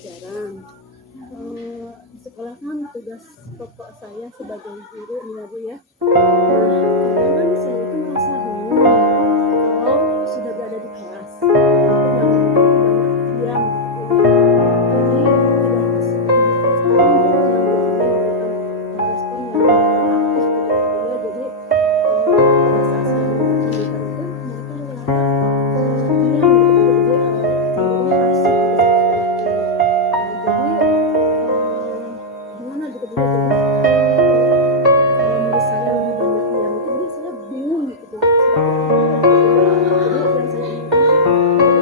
pelajaran. Di sekolah kan tugas pokok saya sebagai guru nih ya Bu ya. Nah, kadang kan saya itu merasa bingung kalau sudah berada di kelas, tapi yang murid itu banyak diam gitu Bu ya. Jadi tidak seperti di kelas lain Bu yang biasanya memberikan respon yang aktif gitu ya Bu ya. Jadi pada saat saya memberikan sambutan itu mereka rata-rata diam gitu Bu. Jadi cenderungnya asik gitu seperti itu. Jadi gimana gitu Bu ya. Jadi kalau murid saya lebih banyak diam itu jadi saya bingung gitu Bu seperti apa gitu Bu ya. Jadi yang saya inginkan tuh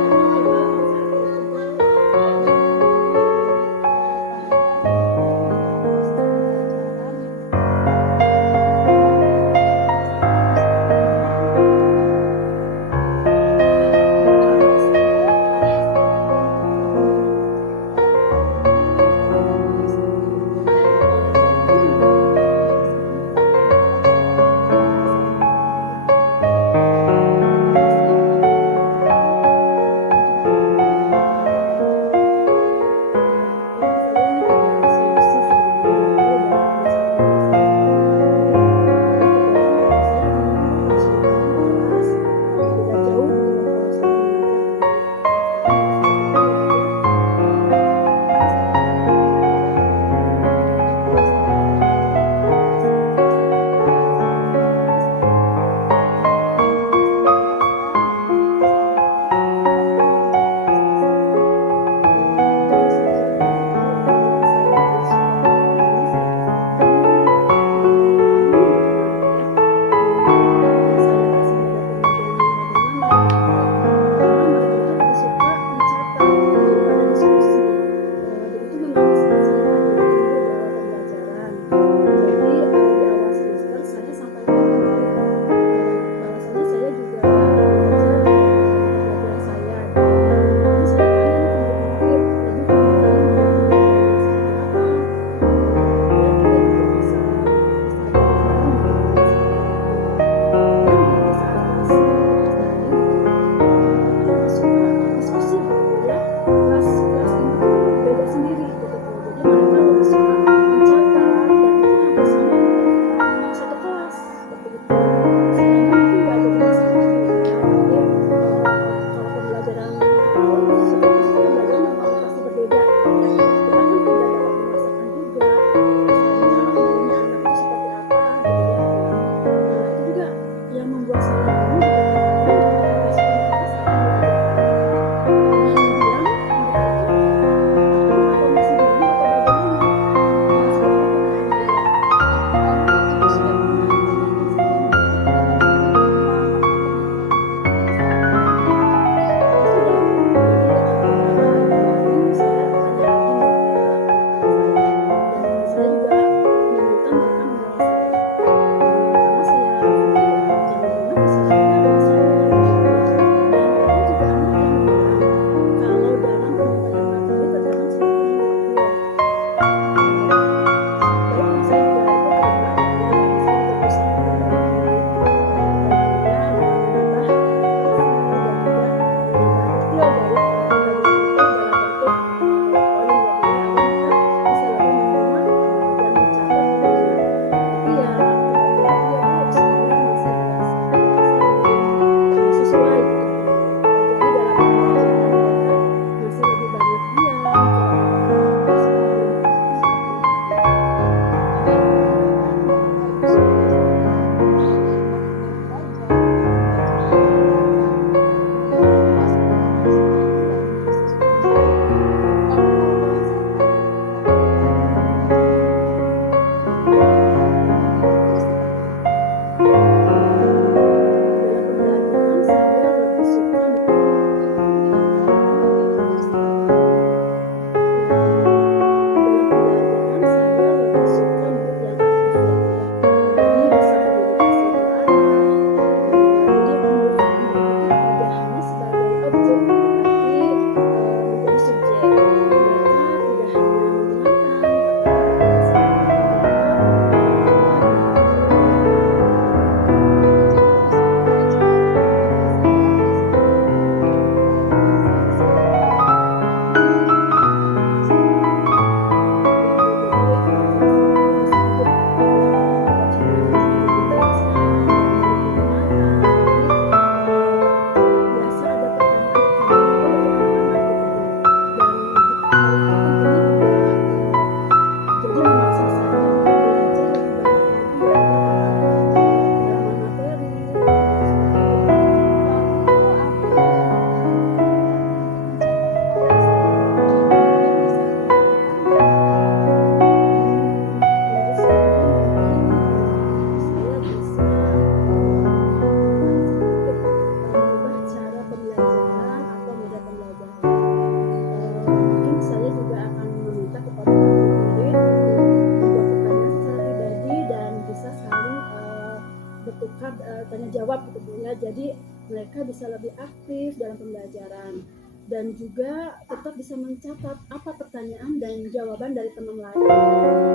masyarakat tanya jawab gitu Bu ya. Jadi mereka bisa lebih aktif dalam pembelajaran dan juga tetap bisa mencatat apa pertanyaan dan jawaban dari teman lain.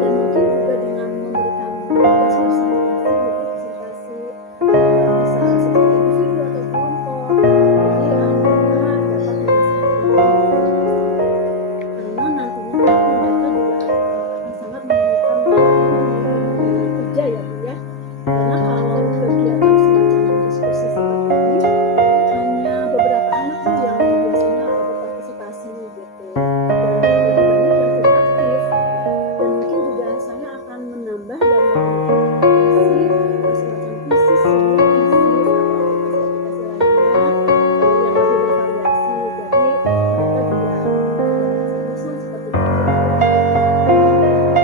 Dan mungkin juga dengan memberikan tugas presentasi gitu, presentasi bisa secara individu atau kelompok. Jadi mereka dapat menyelesaikan karena nantinya kan mereka juga akan sangat memerlukan waktu di dunia kerja ya Bu ya. Karena kalau kegiatan semacam diskusi seperti ini hanya beberapa anak Bu yang biasanya berpartisipasi gitu dan lebih banyak yang tidak aktif gitu. Dan mungkin juga saya akan menambah dan memodifikasi semacam kuisis ya Bu ya, kuisis atau aplikasi-aplikasi lainnya yang lebih bervariasi. Jadi mereka juga merasa bosan seperti itu ya Bu ya. Iya, iya.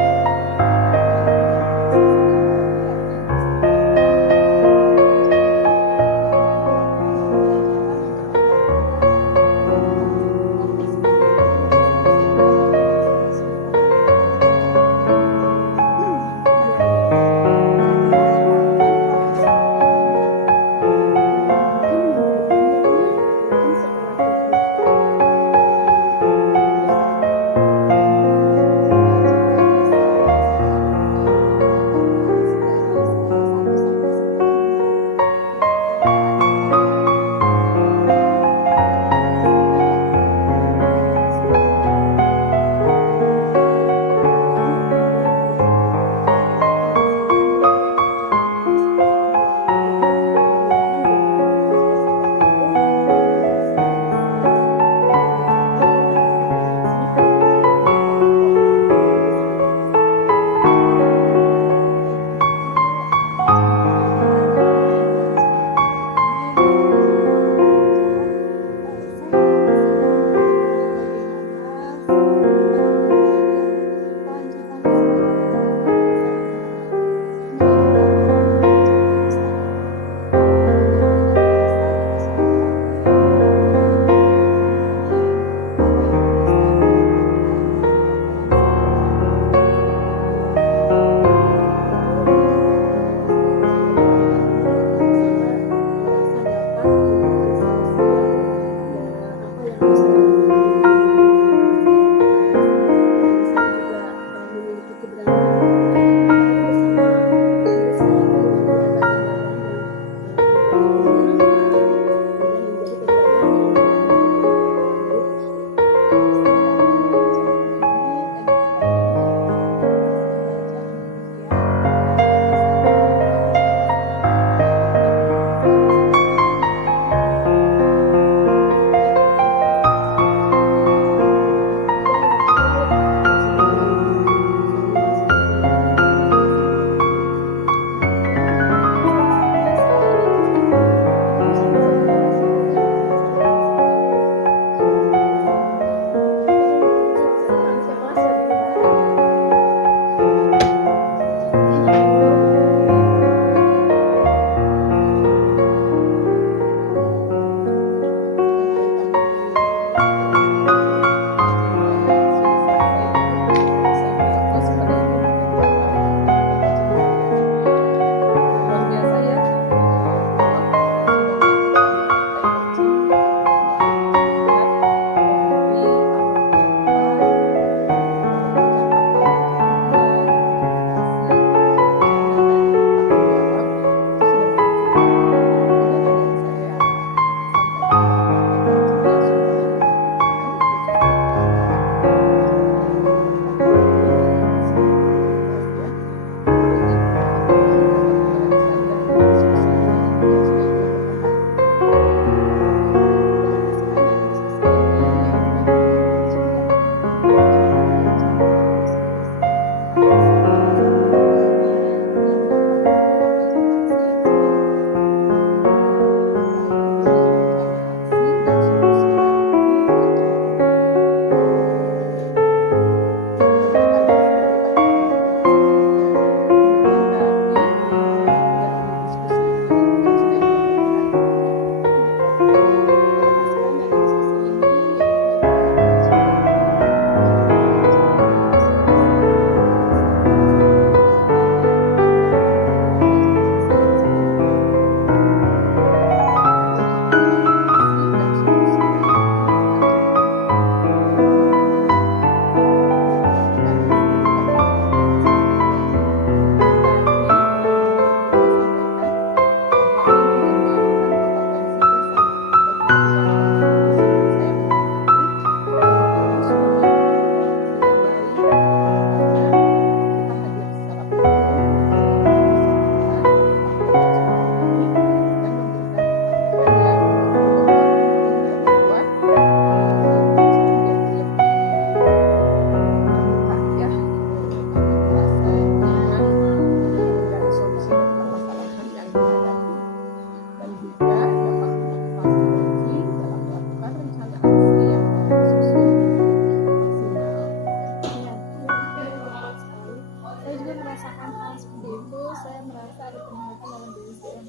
itu saya merasa ada peningkatan dalam diri saya.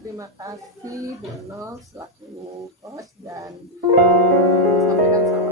Terima kasih Bu Nok selaku host dan sampaikan salam